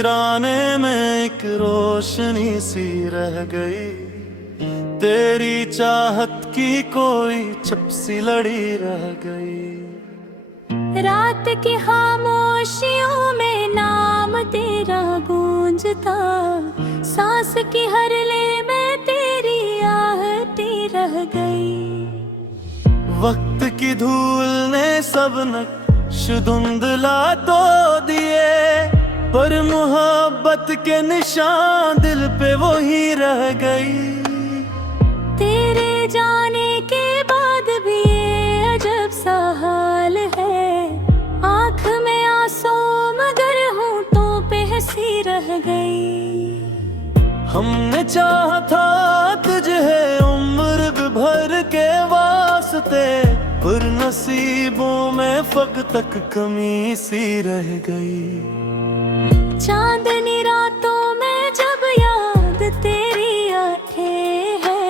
वीराने में एक रोशनी सी रह गई, तेरी चाहत की कोई चपसी लड़ी रह गई। रात की खामोशियों में नाम तेरा गूंजता, सांस की हर ले में तेरी आहटी रह गई। वक्त की धूल ने सब नक्श धुंधला तो दिए, पर मोहब्बत के निशान दिल पे वो ही रह गई। तेरे जाने के बाद भी ये अजब सा हाल है, आँख में आंसू मगर होंठों पे हंसी रह गई। हमने चाहा था तुझे उम्र भर के वास्ते, पर नसीबों में फक तक कमी सी रह गई। चांदनी रातों में जब याद तेरी आते है,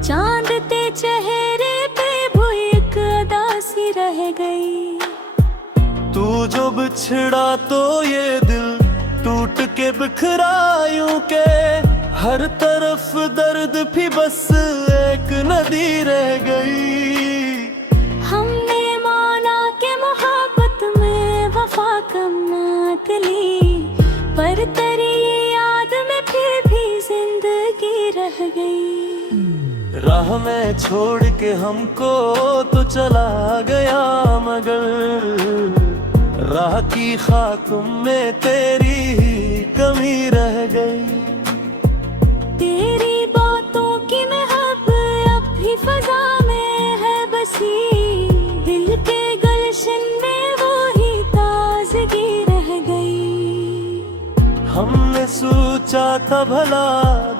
चांद ते चेहरे पे भी एक अदा सी रह गई। तू जो बिछड़ा तो ये दिल टूट के बिखरा यूं के, हर तरफ दर्द भी बस एक नदी रह गई। हमने माना कि मोहब्बत में वफा कम नकली, पर तेरी याद में फिर भी जिंदगी रह गई। राह में छोड़ के हमको तो चला गया, मगर राह की खाक में तेरी ही कमी रह गई। तेरी बातों की महक अब भी फजा में है बसी, दिल के गलशन में वो ही ताजगी रह गई। हमने सोचा था भला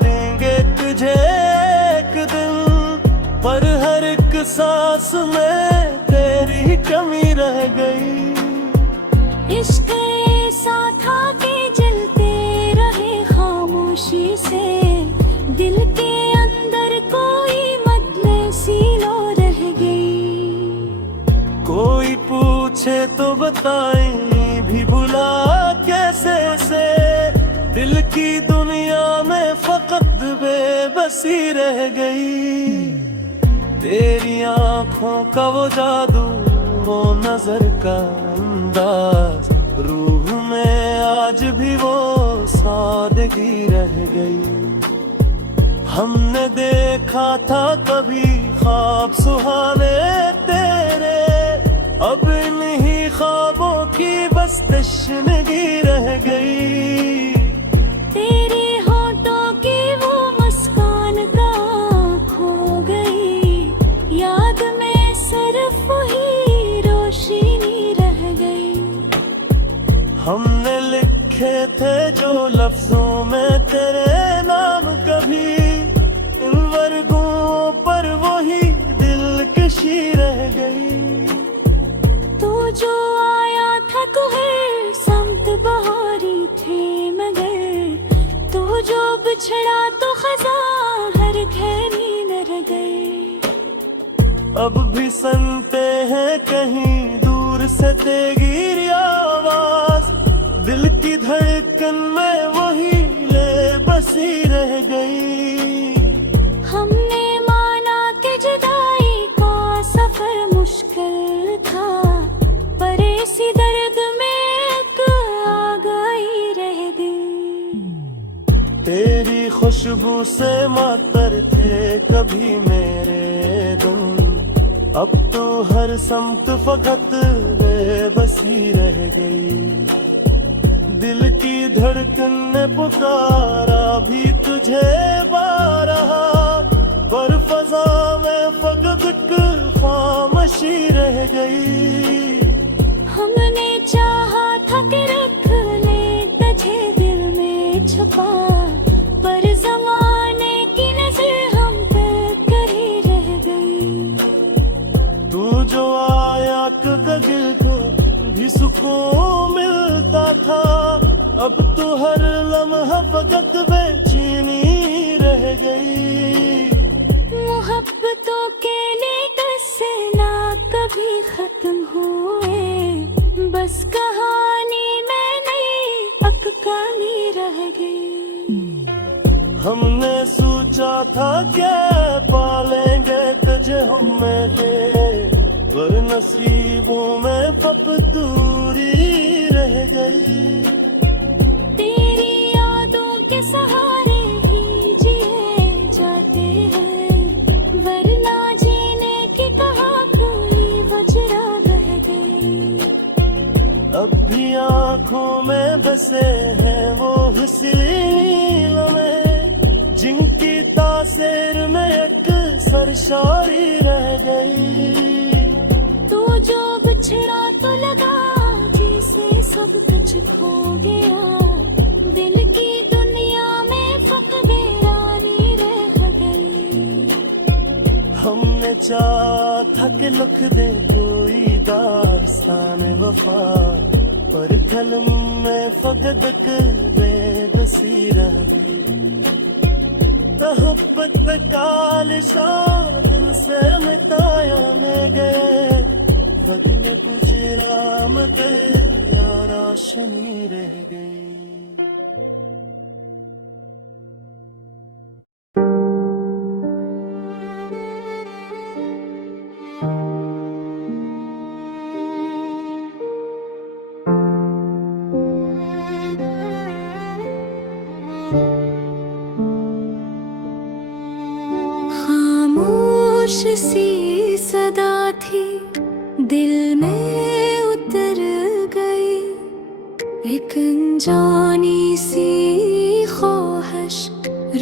देंगे तुझे एक दिन, पर हर एक सांस में तेरी ही कमी रह गई। इश्क ऐसा था कि जलते रहे खामोशी से, दिल के अंदर कोई मजलिसी लो रह गई। कोई पूछे तो बताएं भी भुला कैसे से, दिल की दुनिया में फकत बेबसी रह गई। तेरी आंखों का वो जादू, वो नजर का अंदाज, रूह में आज भी वो सादगी रह गई। हमने देखा था कभी ख्वाब सुहाने तेरे, अब इन्हीं ख्वाबों की बस तशनगी रह गई। तेरे होठों की वो मुस्कान का खो गई, याद में सिर्फ वही रोशनी रह गई। हमने लिखे थे जो लफ्जों में तेरे नाम, कभी इन वर्गों पर वही दिलकशी रह गई। तू जो आया था कुहर समत बहारी थे, मगर तू जो बिछड़ा तो खजा हर घड़ी न रह गई। अब भी सुनते हैं कहीं दूर से तेरी आवाज, दिल की धड़कन में वही ले बसी रह गई। हमने माना कि जुदाई का सफर मुश्किल था, पर इसी दर्द में एक आ गई रह गई। तेरी खुशबू से मातर थे कभी मेरे दिन, अब तो हर समत फकत बेबसी रह गई। दिल की धड़कन ने पुकारा भी तुझे बारहा, पर फजा में फकत एक खामोशी रह गई। हमने चाहा था कि रख ले तुझे दिल में छुपा, पर ज़माने की नज़र हम पे करी रह गई। तू जो आया दिल को भी सुकून मिलता था, अब तो हर लम्हा फकत बेचैनी रह गई। मोहब्बतों के लिए ना कभी खत्म हुए, बस कहानी में नई अक बेगानी रह गई। हमने सोचा था क्या पालेंगे तुझे हमें पर नसीबों में पप दूरी रह गई। तेरी यादों के सहारे ही जिए जाते हैं, वरना जीने की कहा कोई वजह बह गई। अब भी आँखों में बसे हैं वो हसीन में, जिनकी तासीर में एक सरशारी रह गई। तू जो बिछड़ा तो लगा जिसे सब कुछ खो गया, दिल की दुनिया में फकरानी रह गई। हमने चाहा था कि लिख दे कोई दास्तान वफा, पर कलम में फकद बेबसी रह गई। तहब्बत पे कालिशा दिल से मिटाया न गए, फगन गुजरा मगर रोशनी रह गई। खामोश सी सदा थी दिल में उतर गई, एक अनजानी सी ख्वाहिश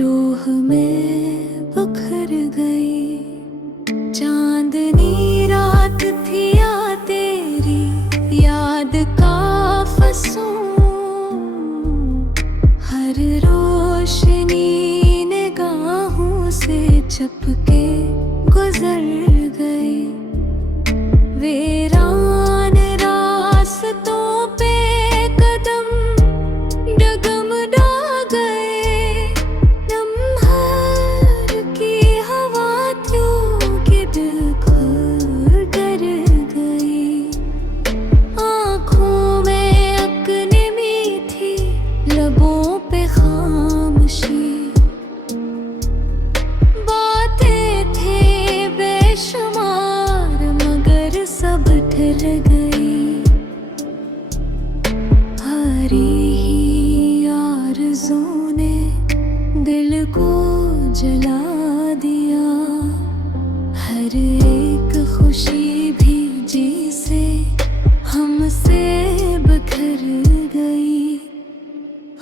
रूह में बिखर गई। चांदनी रात थी या तेरी याद का फसूं, हर रोशनी निगाहों से छपके गुजर गई। वीरान रास्तों पे कदम डगमगा गए, लम्हार की हवा त्यों के दिल खुल कर गई। आँखों में अकनिमी थी, लबों पे खामोशी, बातें थे बेशुमार मगर सब ठहर गई। हरी ही आरज़ू ने दिल को जला दिया, हर एक खुशी भी जी से हमसे बिखर गई।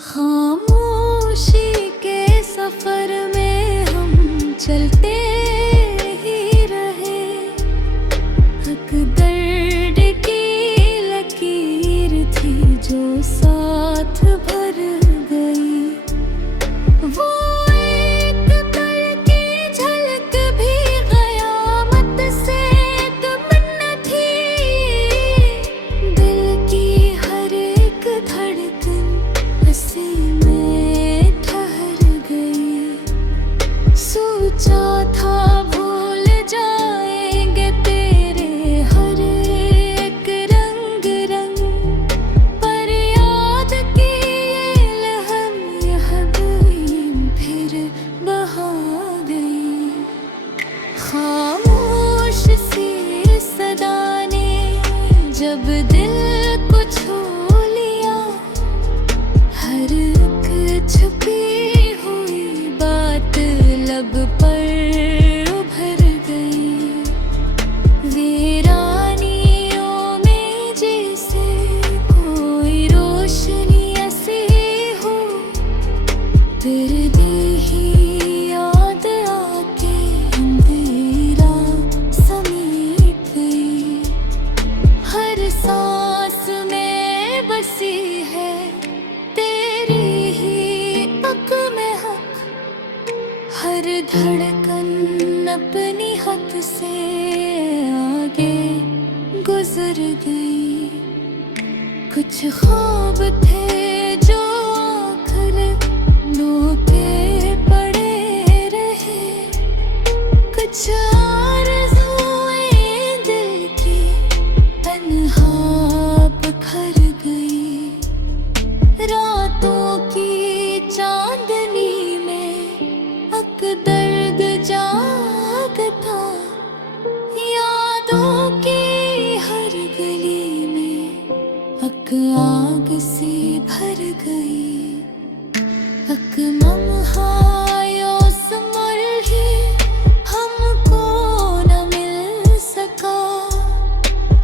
खामोशी के सफर में हम चलते ही रहे, एक दर्द की लकीर थी जो साथ भर गई। वो एक पल की झलक भी क़यामत से तमन्ना थी, दिल की हर एक धड़कन हंसी में ठहर गई। सोचा था भूल जाएंगे तेरे हर एक रंग रंग, पर याद की ये लहर यह फिर बहा गई। खामोश सी सदा ने जब दिल को छू लिया, हर एक छुपी हुई बात लब पर उभर गई। वीरानियों में जैसे कोई रोशनी ऐसी हो, दर्द ही याद आके अंधेरा समेट गई। हर सांस में बसी है तेरी ही हक में हक, हर धड़कन अपनी हद से आगे गुजर गई। कुछ ख्वाब थे जो आखिर धोखे पड़े रहे, कुछ आरज़ुएं दिल की तन्हा बिखर गई। रातों गई। अकमहायो समर ही हमको न मिल सका,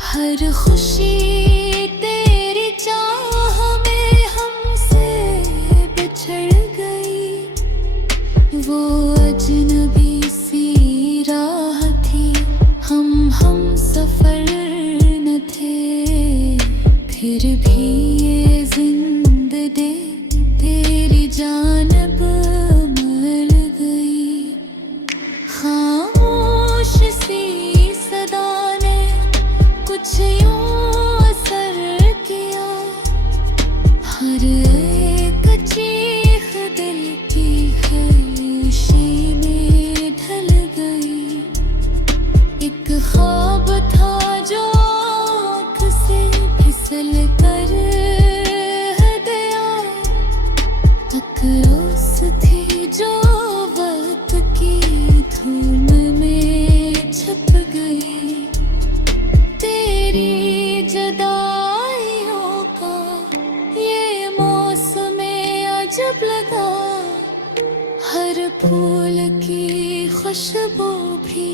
हर खुशी तेरी चाह में हमसे बिछड़ गई। वो अजनबी सी राह थी, हम सफर न थे, फिर भी ये जिंदगी तेरी जानब मर गई। खामोश सी सदा ने कुछ यूं असर किया, हर एक चीख दिल की खामोशी में ढल गई। एक ख्वाब था जो आँख से फिसल कर गया, अकरोस थी जो वक्त की धूल में छप गई। तेरी जुदाइयों का ये मौसम अजब लगा, हर फूल की खुशबू भी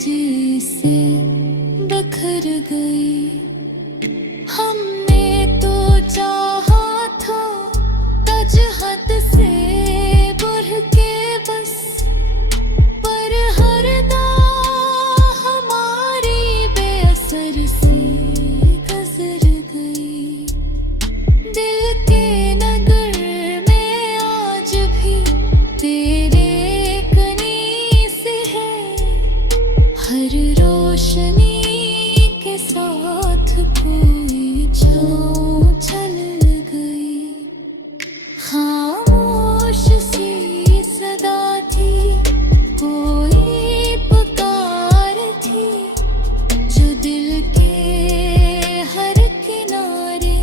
जैसे बखर गई। हमने तो चाहा था तज हद से बढ़ के बस, पर हर दाह हमारी बेअसर से गुजर गई। दिल के नगर में आज भी तेरे कनीस है, हर रोशनी के साथ कोई छाँव चल गई। खामोश सी सदा थी, कोई पुकार थी, जो दिल के हर किनारे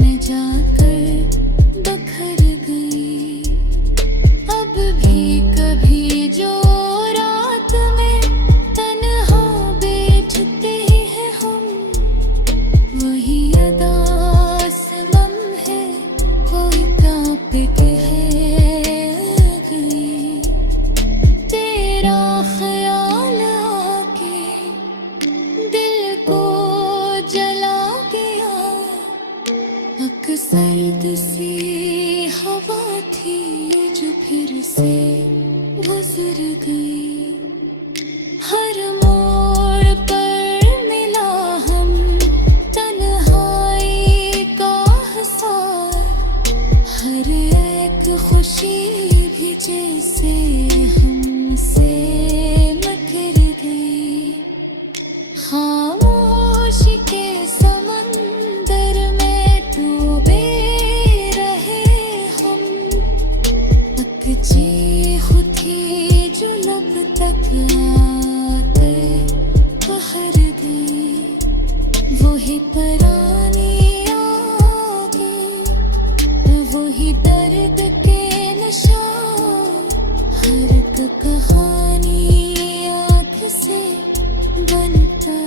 में जाकर बखर गई। अब भी कभी जो रात में तन्हा बैठते हैं हम, वही अदा सनम है, कोई कांप के है गई। तेरा ख्याल आके दिल को जला गया, अक्सर सी हवा थी जो फिर से गुजर गई। हर मोड़ पर मिला हम तन्हाई का हसार, हर एक खुशी भी जैसे हमसे मकर गई। खामोशी के समंदर में डूबे रहे हम, अकची खुदी जो लब तक आकर बहर गई। वही पुरानी आगे, वही दर्द के निशान, हर एक कहानी आँख से बनता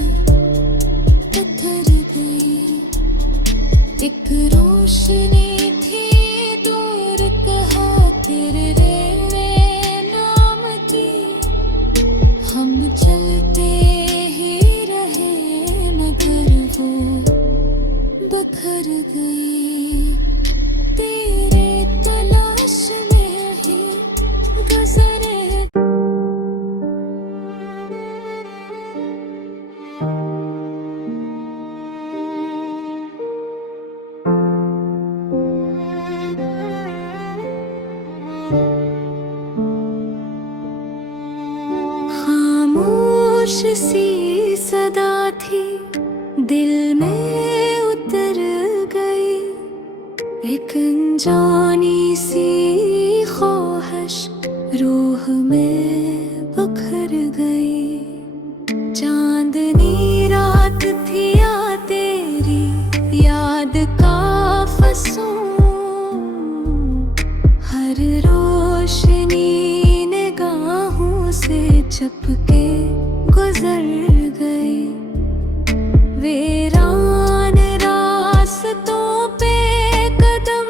पत्थर गई। एक रोशनी थी दूर कहा तेरे नाम की, हम चलते ही रहे मगर वो बखर गई। तेरे तलाश में ही गुजरे। खामोश सी सदा थी, दिल में उतर गई। एक अनजानी सी ख्वाहिश रूह में बखर गई। चांदनी रात थी या तेरी याद का फसूं, हर रोशनी निगाहों से छपके गुजर गई। वीरान रास्तों पे कदम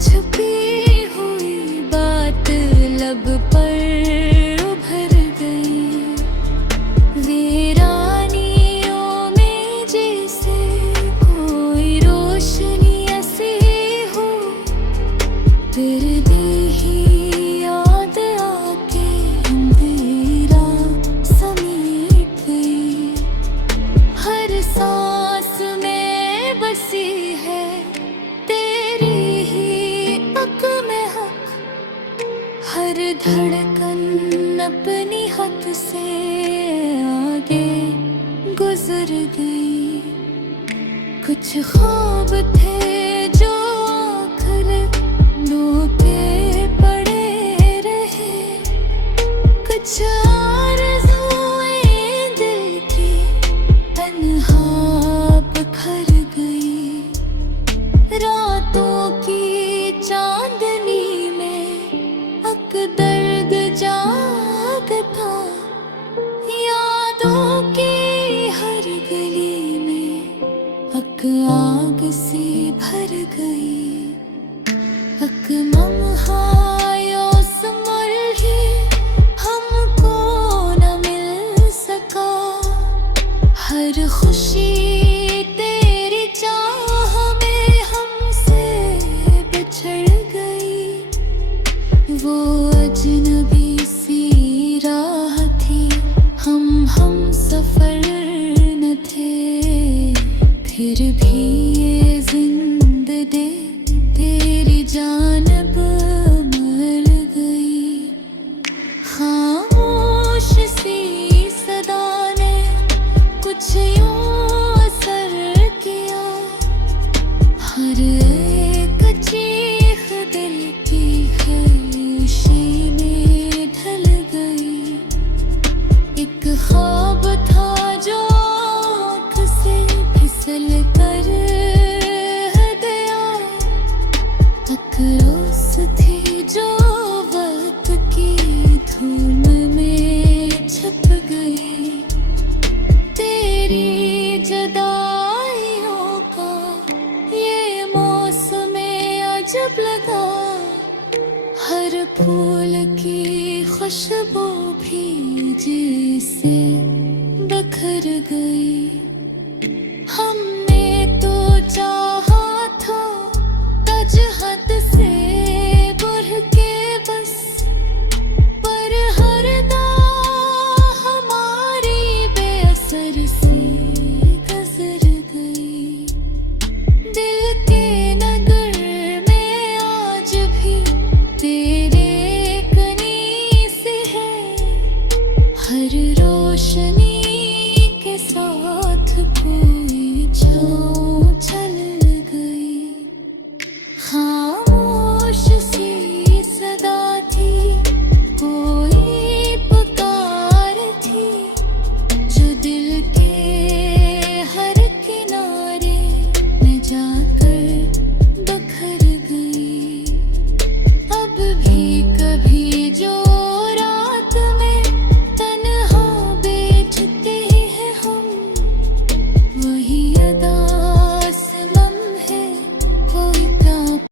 छुपी हुई बात लब पर उभर गई, वीरानियों में जैसे कोई रोशनी ऐसी हो, तेरे दी ही याद आके अंधेरा समेट गई। हर सांस में बसी है तेरी ही हक में हक, हर धड़कन अपनी हद से आगे गुजर गई। कुछ ख्वाब थे जो आखिर धोखे पड़े रहे, कुछ आरज़ुएं दिल की तन्हा बिखर गई। रातों की चांदनी में अक दर्द जागता, यादों की हर गली में अक आग से भर गई। अक मम्हायो समर ही हमको न मिल सका, हर खुशी तेरी चाह में हमसे बिछड़ गई। वो अजनबी सी राह थी, हम सफर न थे, फिर भी ये जिंदगी तेरी जानब मर गई। खामोश सी सदा ने कुछ यूं असर किया, हर एक चीख दिल की खामोशी में ढल गई। एक ख्वाब था जो आँख से फिसल कर गया, अकरोस थी जो वक्त की धूल में छप गई। तेरी जुदाइयों का ये मौसम अजब लगा, हर फूल की खुशबू भी जैसे बिखर गई। हमने तो चाहा था तज हद से बढ़ के बस, पर हर दाह हमारी बेअसर से गुजर गई। दिल के नगर में आज भी तेरे कनीस है, हर रोशनी के साथ कोई छाँव छल गई। हाँ